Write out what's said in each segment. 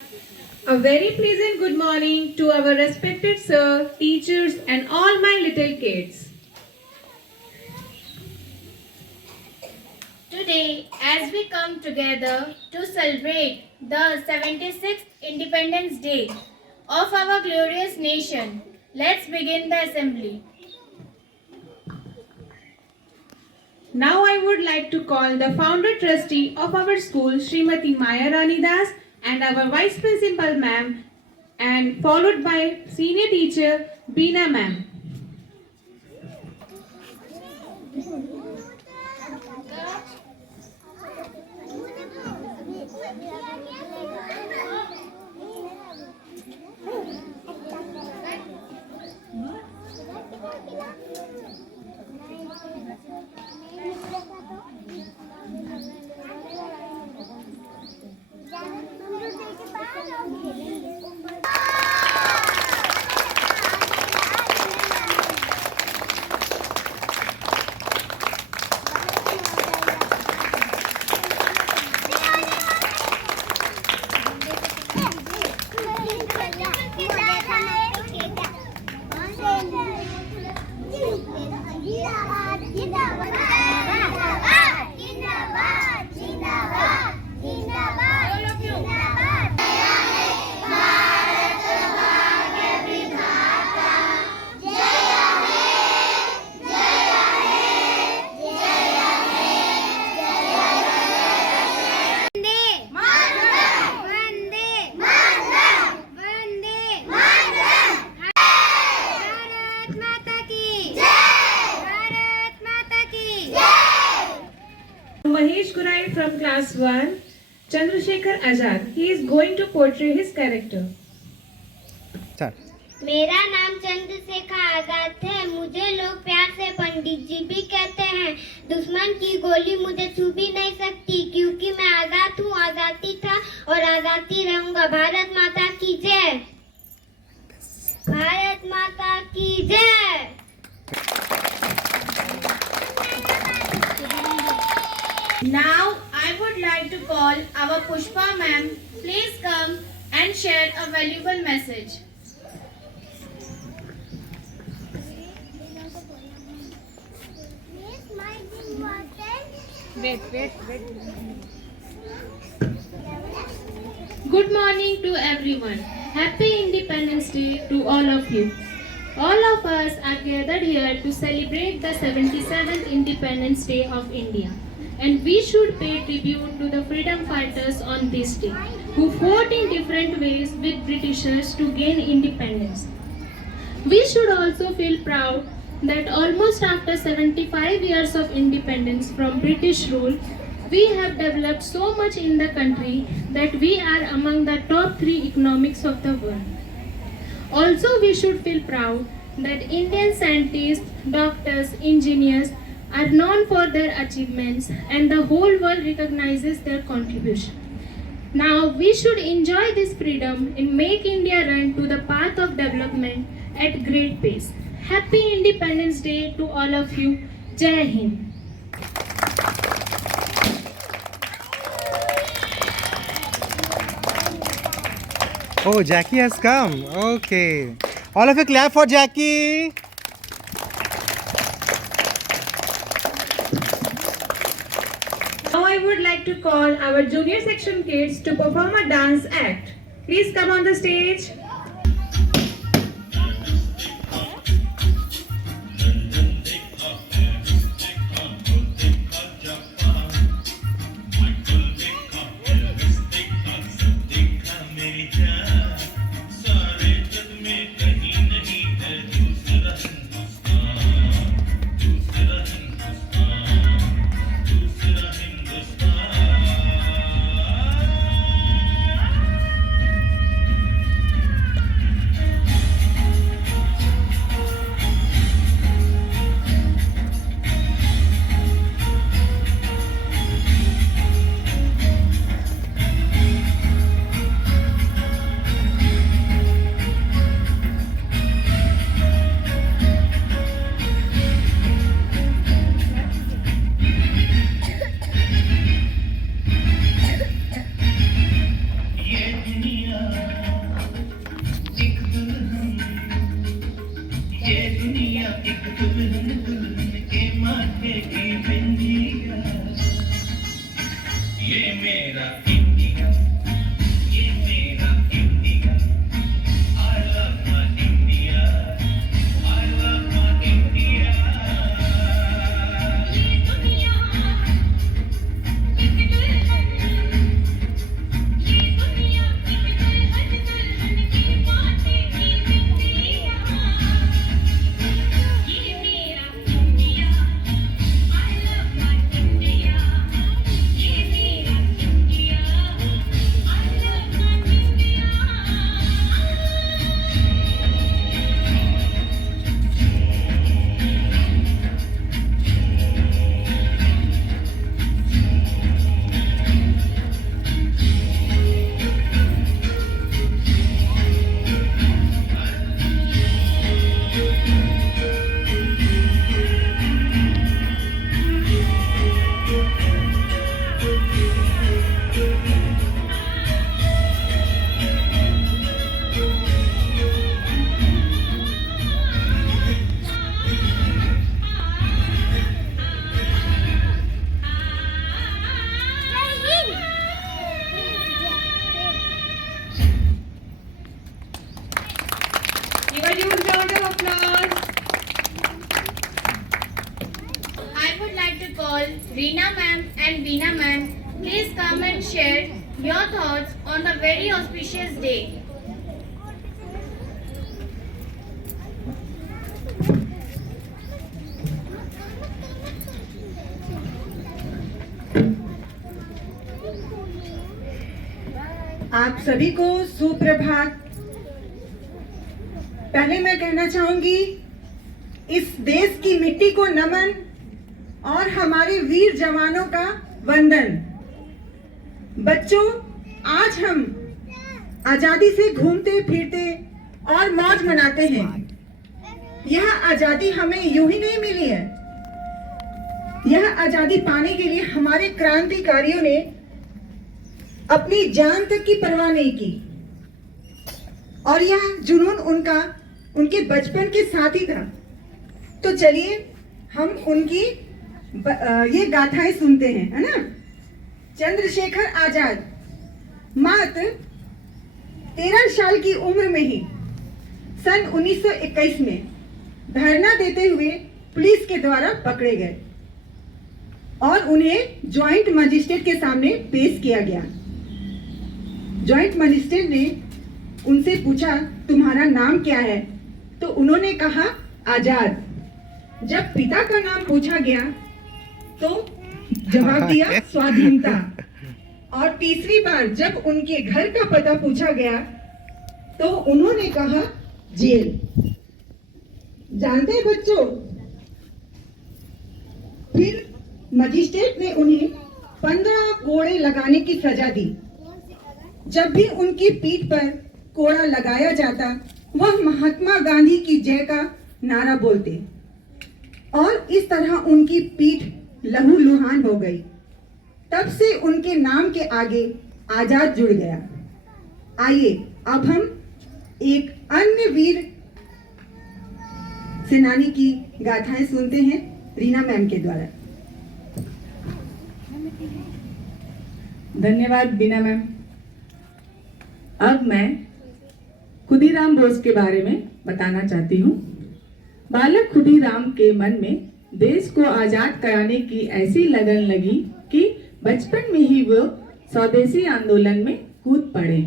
A very pleasant good morning to our respected sir, teachers and all my little kids. Today, as we come together to celebrate the 76th Independence Day of our glorious nation, let's begin the assembly. Now I would like to call the founder trustee of our school, Srimati Maya Ranidas, and our vice principal ma'am, and followed by senior teacher Beena ma'am. Mahesh Gurai from class 1, Chandrasekhar Azad. He is going to portray his character. मेरा नाम चंद्रशेखर आजाद है। मुझे लोग प्यार से पंडित जी भी कहते हैं। दुश्मन की गोली मुझे छू भी नहीं सकती, क्योंकि मैं आजाद हूँ, आजादी था और आजादी रहूंगा। भारत माता की जय। भारत माता की जय। Now, I would like to call our Pushpa ma'am. Please come and share a valuable message. Good morning to everyone. Happy Independence Day to all of you. All of us are gathered here to celebrate the 77th Independence Day of India. And we should pay tribute to the freedom fighters on this day, who fought in different ways with Britishers to gain independence. We should also feel proud that almost after 75 years of independence from British rule, we have developed so much in the country that we are among the top 3 economics of the world. Also, we should feel proud that Indian scientists, doctors, engineers are known for their achievements and the whole world recognizes their contribution. Now, we should enjoy this freedom and make India run to the path of development at great pace. Happy Independence Day to all of you. Jai Hind. Oh, Jackie has come. Okay. All of you clap for Jackie. Now I would like to call our junior section kids to perform a dance act. Please come on the stage. Give a huge round of applause. I would like to call Reena ma'am and Veena ma'am. Please come and share your thoughts on the very auspicious day. आप सभी को सुप्रभात। पहले मैं कहना चाहूंगी, इस देश की मिट्टी को नमन और हमारे वीर जवानों का वंदन। बच्चों, आज हम आजादी से घूमते फिरते और मौज मनाते हैं। यह आजादी हमें यूं ही नहीं मिली है। यह आजादी पाने के लिए हमारे क्रांतिकारियों ने अपनी जान तक की परवाह नहीं की, और यह जुनून उनके बचपन के साथ ही था। तो चलिए हम उनकी ये गाथाएं सुनते हैं, है ना। चंद्रशेखर आजाद मात्र 13 साल की उम्र में ही सन 1921 में धरना देते हुए पुलिस के द्वारा पकड़े गए और उन्हें जॉइंट मजिस्ट्रेट के सामने पेश किया गया। जॉइंट मजिस्ट्रेट ने उनसे पूछा, तुम्हारा नाम क्या है? तो उन्होंने कहा, आजाद। जब पिता का नाम पूछा गया तो जवाब दिया, स्वाधीनता। और तीसरी बार जब उनके घर का पता पूछा गया तो उन्होंने कहा, जेल। जानते हैं बच्चों, फिर मजिस्ट्रेट ने उन्हें 15 कोड़े लगाने की सजा दी। जब भी उनकी पीठ पर कोड़ा लगाया जाता, वह महात्मा गांधी की जय का नारा बोलते और इस तरह उनकी पीठ लहूलुहान हो गई। तब से उनके नाम के आगे आजाद जुड़ गया। आइए अब हम एक अन्य वीर सेनानी की गाथाएं सुनते हैं रीना मैम के द्वारा। धन्यवाद बीना मैम। अब मैं खुदीराम बोस के बारे में बताना चाहती हूँ। बालक खुदीराम के मन में देश को आजाद कराने की ऐसी लगन लगी कि बचपन में ही वो स्वदेशी आंदोलन में कूद पड़े।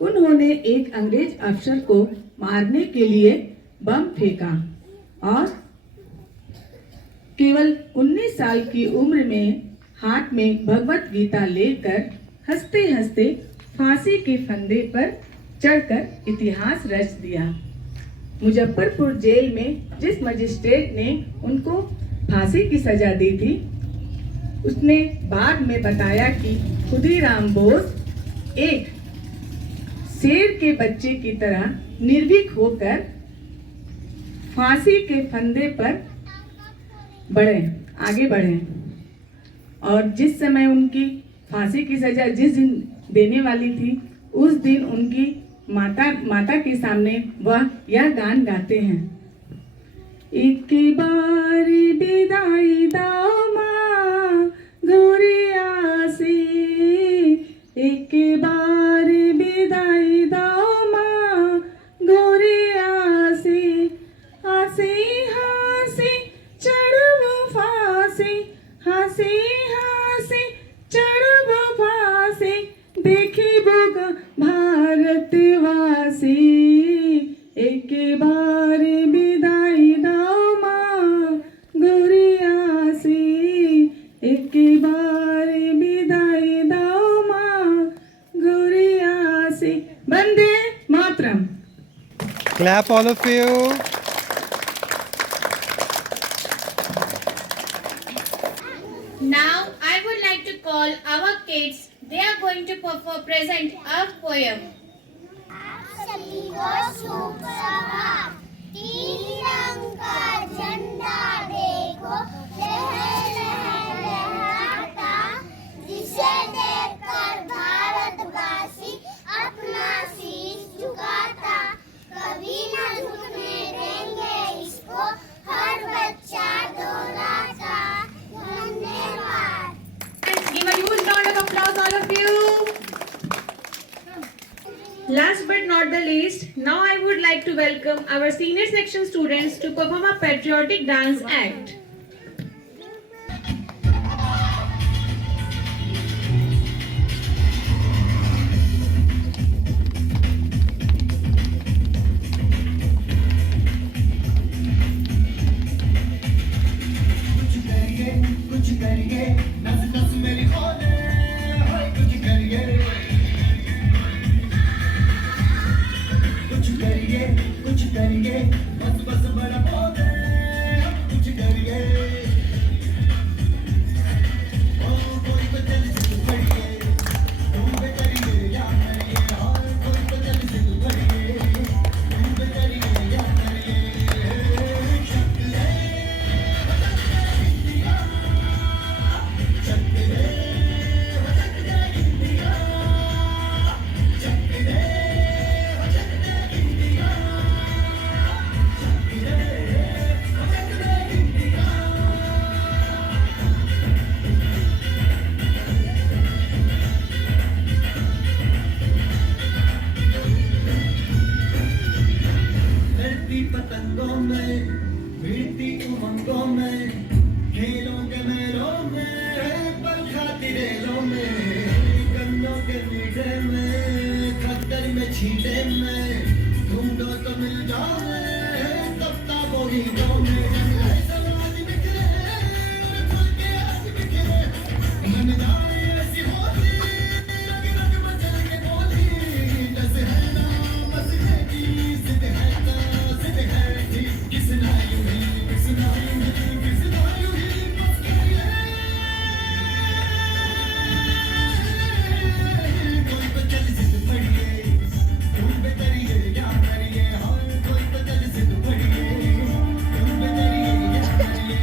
उन्होंने एक अंग्रेज अफसर को मारने के लिए बम फेंका और केवल 19 साल की उम्र में हाथ में भगवत गीता लेकर हंसते हंसते फांसी के फंदे पर चढ़कर इतिहास रच दिया। मुजफ्फरपुर जेल में जिस मजिस्ट्रेट ने उनको फांसी की सजा दी थी, उसने बाद में बताया कि खुदीराम बोस एक शेर के बच्चे की तरह निर्भीक होकर फांसी के फंदे पर आगे बढ़े और जिस समय उनकी फांसी की सजा जिस दिन देने वाली थी, उस दिन उनकी माता के सामने वह यह गान गाते हैं। एक बार विदाई दामा घोरिया से, एक बार विदाई दामा घोरिया से, हंसी हंसी चढ़ब फांसी, हंसी हंसी चढ़ब फांसी, देखी बुग भारतवासी, एक बार विदाई दामा गुरिया से, एक बार विदाई दामा गुरिया से। Vande Mataram. Clap, all of you. Now I would like to call our kids. They are going to present a poem. सभी को शुभ सभा, तीन रंग का झंडा देखो, लहर लहर लहराता, जिसे देखकर भारतवासी अपना शीश झुकाता, कभी न झुकने देंगे इसको, हर बच्चा दोहराता। धन्यवाद। Give a huge round of applause, all of you. Last but not the least, now I would like to welcome our senior section students to perform a patriotic dance act. पतंगों में, भिड़ती उमंगों में, खेलों के मेलों में, पल खाती रेलों में, गन्नों के मीठे में, खद्दर में छींटे में, ढूंढो तो मिल जाओ तब ताबो गीतों में। समाज बिखरे, खुल के आज बिखरे, मन जाए ऐसी होती, रग रग मचल के बोली, जैसे है ना मसले की जिद है ना जिद है थी, किसना यूं ही किसना यूं ही किसना यूं ही बस करिए, कोई तो चल जिद पड़िए, तुम पे करिए क्या करिए, हाँ कोई तो चल जिद पड़िए, तुम पे करिए क्या करिए।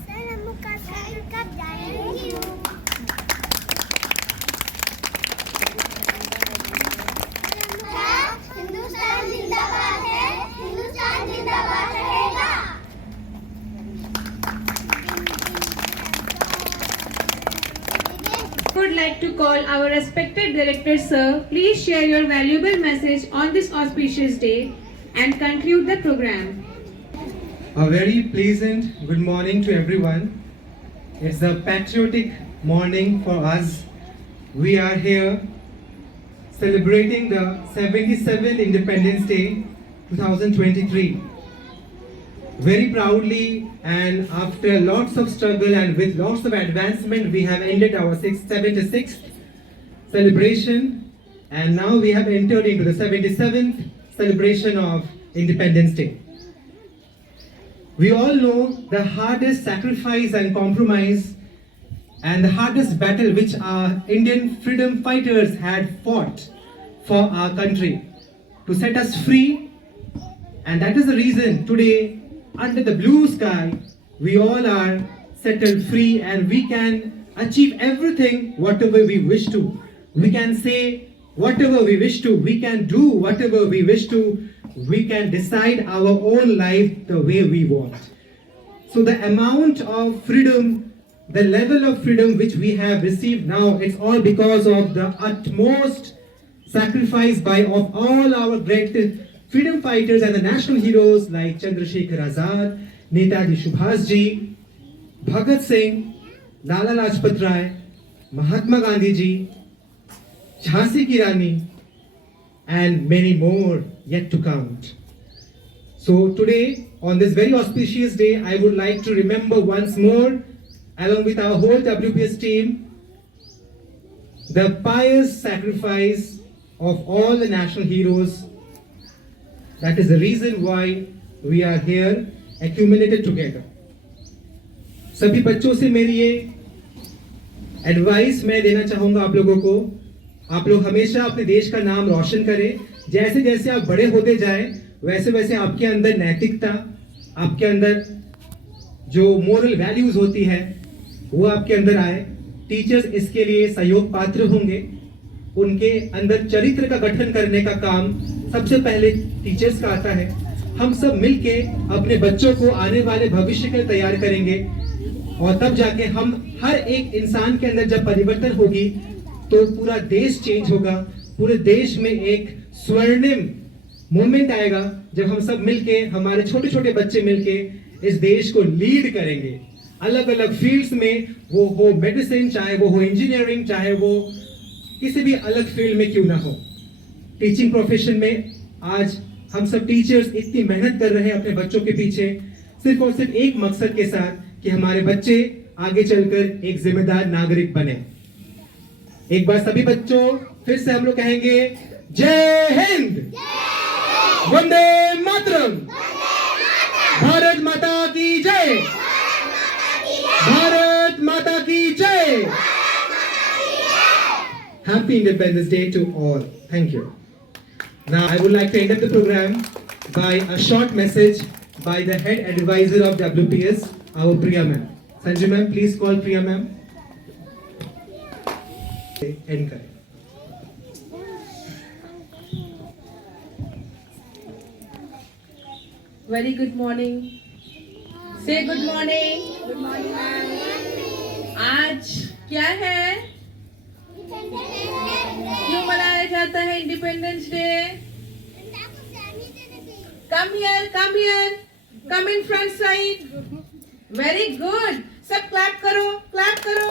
सर हम कब जाएंगे? हिंदुस्तान जिंदाबाद है, हिंदुस्तान जिंदाबाद रहेगा। Would like to call our respected director, sir. Please share your valuable message on this auspicious day and conclude the program. A very pleasant good morning to everyone. It's a patriotic morning for us. We are here celebrating the 77th Independence Day 2023. Very proudly, and after lots of struggle and with lots of advancement, we have ended our 76th celebration, and now we have entered into the 77th celebration of Independence Day. We all know the hardest sacrifice and compromise and the hardest battle which our Indian freedom fighters had fought for our country, to set us free. And that is the reason today, under the blue sky, we all are settled free and we can achieve everything whatever we wish to. We can say whatever we wish to. We can do whatever we wish to. We can decide our own life the way we want. So the amount of freedom, the level of freedom which we have received now, it's all because of the utmost sacrifice of all our great freedom fighters and the national heroes like Chandrasekhar Azad, Netaji Subhash Ji, Bhagat Singh, Lala Lajpat Rai, Mahatma Gandhi Ji, Jhansi Ki Rani, and many more yet to count. So today, on this very auspicious day, I would like to remember once more, along with our whole WPS team, the pious sacrifice of all the national heroes. That is the reason why we are here, accumulated together. सभी बच्चों से मेरी ये advice मैं देना चाहूँगा आप लोगों को, आप लोग हमेशा अपने देश का नाम रोशन करें. जैसे जैसे आप बड़े होते जाएं, वैसे वैसे आपके अंदर नैतिकता, आपके अंदर जो मोरल वैल्यूज होती है वो आपके अंदर आए. टीचर्स इसके लिए सहयोग पात्र होंगे. उनके अंदर चरित्र का गठन करने का काम सबसे पहले टीचर्स का आता है. हम सब मिलके अपने बच्चों को आने वाले भविष्य के लिए तैयार करेंगे और तब जाके हम हर एक इंसान के अंदर जब परिवर्तन होगी तो पूरा देश चेंज होगा. पूरे देश में एक स्वर्णिम मोमेंट आएगा जब हम सब मिलके, हमारे छोटे छोटे बच्चे मिलके इस देश को लीड करेंगे अलग अलग फील्ड्स में. वो हो मेडिसिन, चाहे वो हो इंजीनियरिंग, चाहे वो किसी भी अलग फील्ड में क्यों ना हो. टीचिंग प्रोफेशन में आज हम सब टीचर्स इतनी मेहनत कर रहे हैं अपने बच्चों के पीछे, सिर्फ और सिर्फ एक मकसद के साथ कि हमारे बच्चे आगे चलकर एक जिम्मेदार नागरिक बने. एक बार सभी बच्चों फिर से हम लोग कहेंगे, जय हिंद, वंदे मातरम, भारत माता की जय, भारत माता की जय. Happy Independence Day to all. Thank you. Now I would like to end up the program by a short message by the head advisor of WPS, our Priya ma'am. Sanjay ma'am, please call Priya ma'am. End करें. Very good morning. Say good morning. Good morning, ma'am. आज क्या है? क्यों मनाया जाता है independence day? Come here, come here. Come in front side. Very good. सब clap करो, clap करो.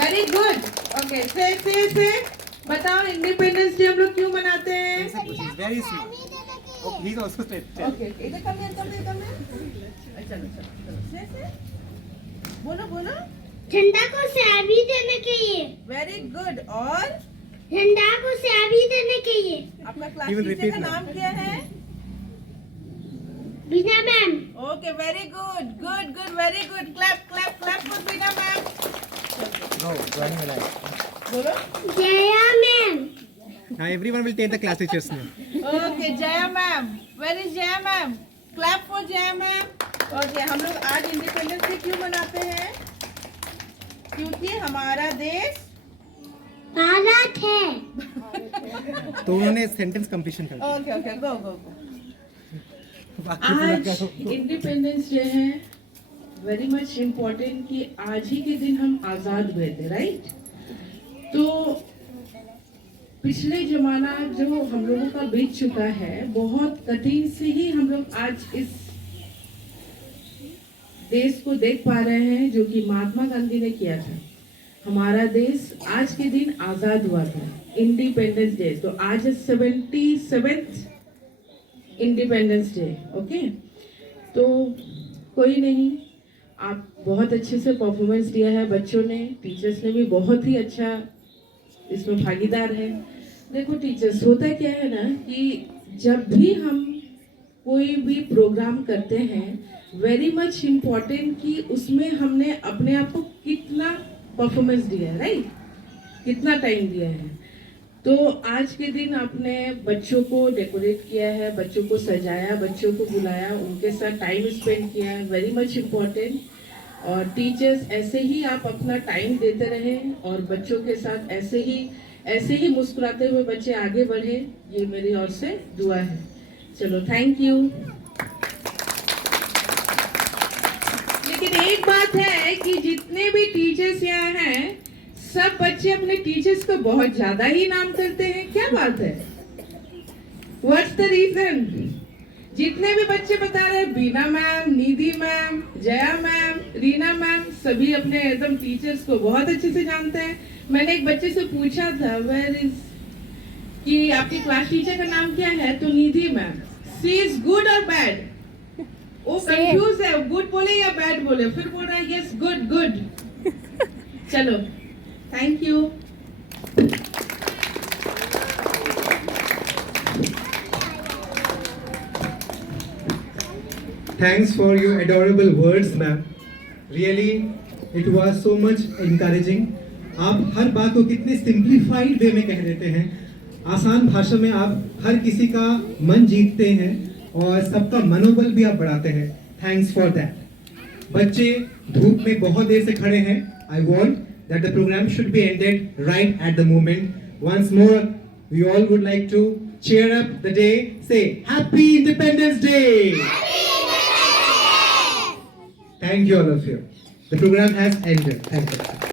Very good. Okay, say. बताओ इंडिपेंडेंस डे हम लोग क्यों मनाते हैं? Very sweet. Okay, he's also straight. Okay, इधर come here. चलो. Say. बोलो. झंडा को सलामी देने के लिए. Very good. और झंडा को सलामी देने के लिए. आपका क्लास टीचर का नाम क्या है? बीना ma'am. Okay, very good. Very good. Clap for Bina ma'am. No, joining the line. बोलो. Jaya ma'am. Now everyone will take the class teacher's name. Okay, Jaya ma'am. Where is Jaya ma'am? Clap for Jaya ma'am. Okay, हम लोग आज independence day क्यों मनाते हैं? क्योंकि हमारा देश आजाद है. तो उन्होंने सेंटेंस कंप्लीशन कर दिया. Okay, go. आज इंडिपेंडेंस डे है. वेरी मच इम्पोर्टेंट कि आज ही के दिन हम आज़ाद हुए थे, राइट? तो पिछले जमाना जो हम लोगों का बीत चुका है, बहुत कठिन से ही हम लोग आज इस देश को देख पा रहे हैं जो कि महात्मा गांधी ने किया था. हमारा देश आज के दिन आज़ाद हुआ था, इंडिपेंडेंस डे. तो आज 77th इंडिपेंडेंस डे. ओके, तो कोई नहीं, आप बहुत अच्छे से परफॉर्मेंस दिया है बच्चों ने, टीचर्स ने भी बहुत ही अच्छा इसमें भागीदार है. देखो टीचर्स, होता क्या है ना कि जब भी हम कोई भी प्रोग्राम करते हैं, वेरी मच इम्पोर्टेंट कि उसमें हमने अपने आप को कितना परफॉर्मेंस दिया है, राइट? कितना टाइम दिया है. तो आज के दिन आपने बच्चों को डेकोरेट किया है, बच्चों को सजाया, बच्चों को बुलाया, उनके साथ टाइम स्पेंड किया है, वेरी मच इम्पोर्टेंट। और टीचर्स ऐसे ही आप अपना टाइम देते रहें और बच्चों के साथ ऐसे ही मुस्कुराते हुए बच्चे आगे बढ़े, ये मेरी ओर से दुआ है। चलो, थैंक यू। लेकिन एक बात है कि जितने भी टीचर्स यहाँ हैं, सब बच्चे अपने टीचर्स को बहुत ज्यादा ही नाम करते हैं। क्या बात है? What's the reason? जितने भी बच्चे बता रहे हैं, Bina ma'am, Nidhi ma'am, Jaya ma'am, Reena ma'am, सभी अपने एकदम टीचर्स को बहुत अच्छे से जानते हैं। मैंने एक बच्चे से पूछा था, वेयर इज, कि आपकी क्लास टीचर का नाम क्या है? तो निधि मैम। शी इज गुड और बैड? वो कंफ्यूज है, गुड बोले या बैड बोले, फिर बोल रहा है यस गुड गुड। चलो, thank you. Thanks for your adorable words, ma'am. Really, it was so much encouraging. आप हर बात को कितने सिंप्लीफाइड वे में कह देते हैं। आसान भाषा में आप हर किसी का मन जीतते हैं और सबका मनोबल भी आप बढ़ाते हैं। Thanks for that. बच्चे धूप में बहुत देर से खड़े हैं। I want that the programme should be ended right at the moment. Once more we all would like to cheer up the day. Say Happy Independence Day. Thank you all of you. The program has ended. Thank you.